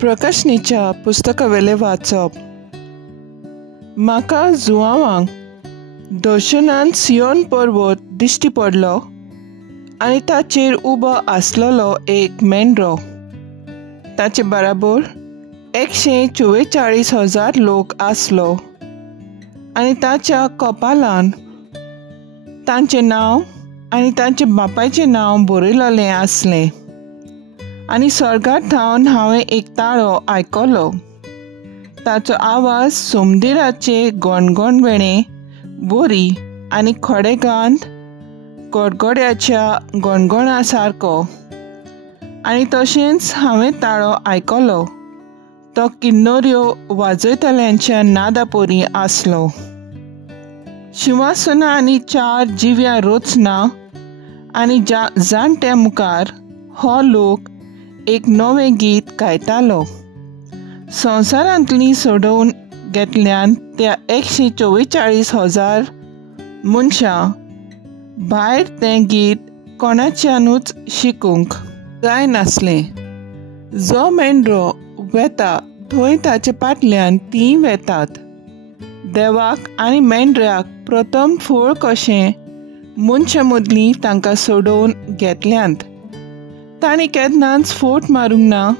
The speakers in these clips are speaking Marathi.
प्रकाशनीच्या पुस्तकावेले वाचप. म्हाका जुआंवांक दर्शनांत सियोन पर्वत दिश्टी पडलो आनी ताचेर उबो आसलेलो एक मेंढरो. ताचे बराबर 144,000 लोक आसलो आनी ताच्या कपालान तांचें नांव आनी तांचे बापायचें नांव बरयलोलें आसलें. आनी स्वर्गांत थावन हांवें एक ताळो आयकलो. ताचो आवाज सोमदिराचे गणगणवेणे बोरी आनी खडेगांत गडगड्याच्या गणगणा सारको. आनी तशेंच हांवें ताळो आयकलो तो किन्नऱ्यो वाजयतल्यांच्या नादा परी आसलो. शिंवासनां आनी 4 जिव्यां रचना आनी जाणट्या मुखार हो लोक एक नवें गीत गायतालो. संवसारांतलीं सोडून घेतल्यान त्या 144,000 मनशां भायर तें गीत कोणाच्यानूच शिकूंक जायनासलें. जो मेंढरो वेता थंय ताचे फाटल्यान तीं वेतात. देवाक आनी मेंढऱ्याक प्रथम फळ कशें मनशा मदलीं तांकां सोडून घेतल्यांत. तांणी केन्नाच फोट मारूंक ना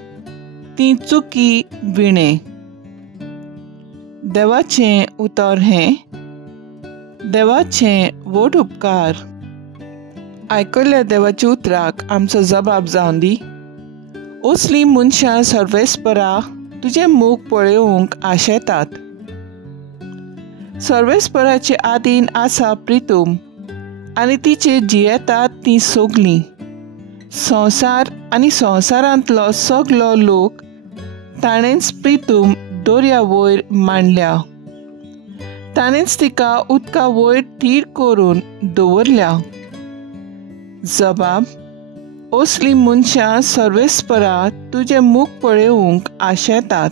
ती चुकी विणे. देवाचें उतर हें देवाचें वट उपकार. आयकल्ल्या देवाच्या उतराक आमचो जबाब जावन दी. असलीं मनशां सर्वेस्परा तुजें मूख पळोवंक आशेतात. सर्वेस्पराचे आदीन आसा प्रितूम आनी तिचेर जियेतात तीं सगलीं. संवसार आनी संवसारांतलो सगलो लोक ताणेंच प्रितूम दर्या वयर मांडल्या. ताणेंच तिका उदका वयर थीर करून दवरल्या. जबाब. असलीं मनशां सर्वेस्परा तुजें मूख पळोवंक आशेतात.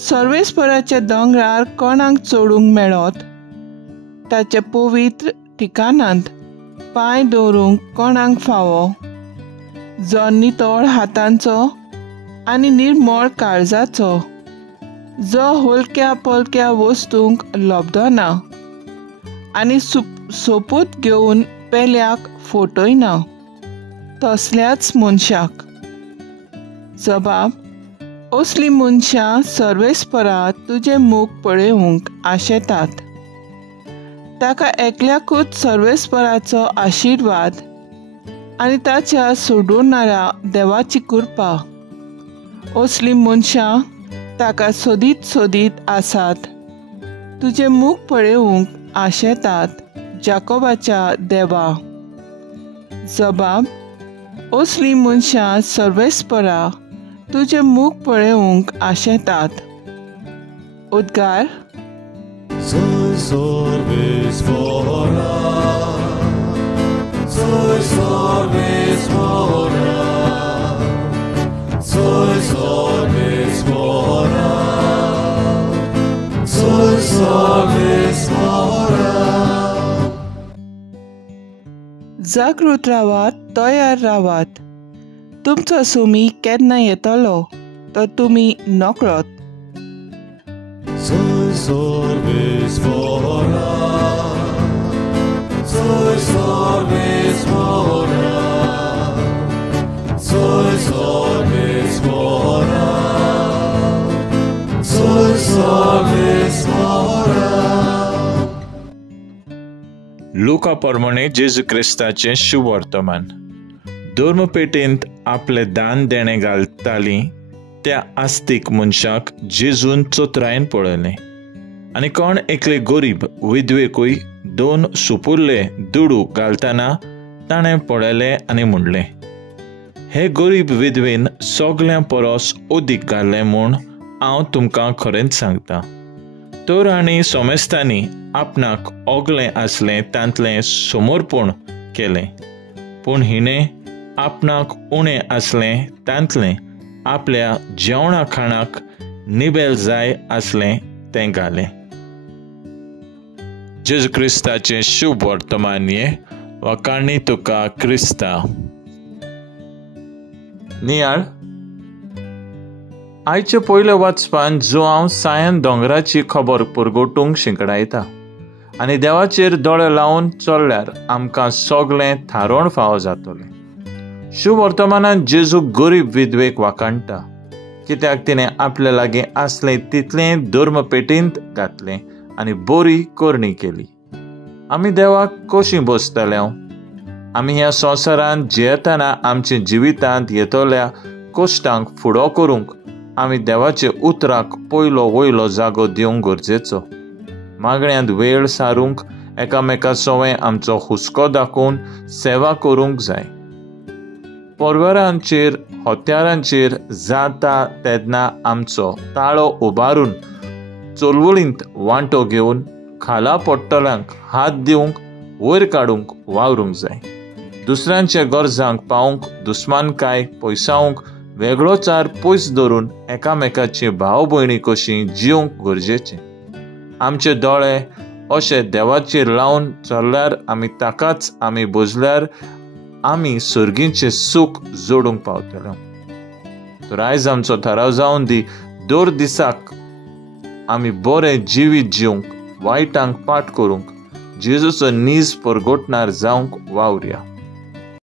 सर्वेस्पराच्या दोंगरार कोणाक चडूंक मेळत, ताच्या पवित्र ठिकाणांत पांय दवरूंक कोणाक फावो, जो नितळ हातांचो आनी निर्मळ काळजाचो, जो हलक्या पलक्या वस्तूंक लोबदो ना आनी सोपूत घेवन पेल्याक फटयना, तसल्याच मनशाक. जबाब. असलीं मनशां सर्वेस्परा तुजें मूख पळोवंक आशेतात. ताका एकल्याकूच सर्वेस्पराचो आशिर्वाद आनी ताच्या सोडूणाऱ्या देवाची कृपा. असलीं मनशां ताका सोदीत सोदीत आसात. तुजें मूख पळोवंक आशेतात जाकोबाच्या देवा. जबाब. असलीं मनशां सर्वेस्परा तुजें मूख पळोवंक आशेतात. उद्गार. Soy Sorvespora, soy Sorvespora, soy Sorvespora, soy Sorvespora. जागृत रावात, तयार रावात. तुमचो सुमी केन्ना येतलो तो तुमी नकळत. Soy Sorvespora, soy Sorvespora, soy Sorvespora, soy Sorvespora. लुका प्रमाणे जेजू क्रिस्ताचें शुभ वर्तमान. धर्मपेटेंत आपले दान देणें घालतालीं त्या आस्तीक मनशाक जेजून चोत्रायन पळयलें. आनी कोण एकले गरीब विधवेकूय 2 सुपुर्ले दुडू घालतना ताणें पळयलें आनी म्हणलें, हे गरीब विधवेन सगळ्यां परस अदीक घालें म्हूण हांव तुमकां खरेंच सांगता. तर आनी सोमेस्तांनी आपणाक ओगलें आसलें तांतलें समर्पण केलें, पूण हिणें आपणाक उणें आसलें तांतलें आपल्या जेवणा खाणाक निबेल जाय आसलें तें घालें. जेजू क्रिस्ताचें शुभ वर्तमान हे वकाणी तुका क्रिस्ता. नियाळ आयचे पयले वाचपान जो हांव सायन दोंगराची खबर पुरगोटूंक शिंकडायता आनी देवाचेर दोळे लावन चल्ल्यार आमकां सगळें थारोवन फावो जातलें. शुभ वर्तमानांत जेजू गरीब विधवेक वाखाणटा, कित्याक तिणें आपल्या लागीं आसलें तितलें धर्म पेटींत घातलें आनी बरी करणी केली. आमी देवाक कशीं बसतले? आमी ह्या संवसारांत जियेतना आमच्या जिवितांत येतल्या कश्टांक फुडो करूंक आमी देवाचे उतराक पयलो वयलो जागो दिवंक गरजेचो. मागण्यांत वेळ सारूंक एकामेका सवय आमचो हुस्को दाखोवन सेवा करूंक जाय. परवारांचेर हत्यारांचेर जाता तेन्ना आमचो ताळो उबारून चलवळींत वांटो घेवन खाला पडटल्यांक हात दिवंक वयर काडूंक वावरूंक जाय. दुसऱ्यांचे गरजांक पावूंक दुस्मानकाय पयसावंक वेगळोचार पयस धरून एकामेकाची भाव भयणी कशीं जिवंक गरजेचें. आमचे दोळे अशे देवाचेर लावन चल्ल्यार आमी ताकाच आमी बुजल्यार आमी सर्गीचें सूख जोडूंक पावतले. तर आयज आमचो थाराव जावन दी, दर दिसाक आमी बरें जिवीत जिवंक वायटांक पाट करूंक जेजूचो नीज परगोटणार जावंक वावरया.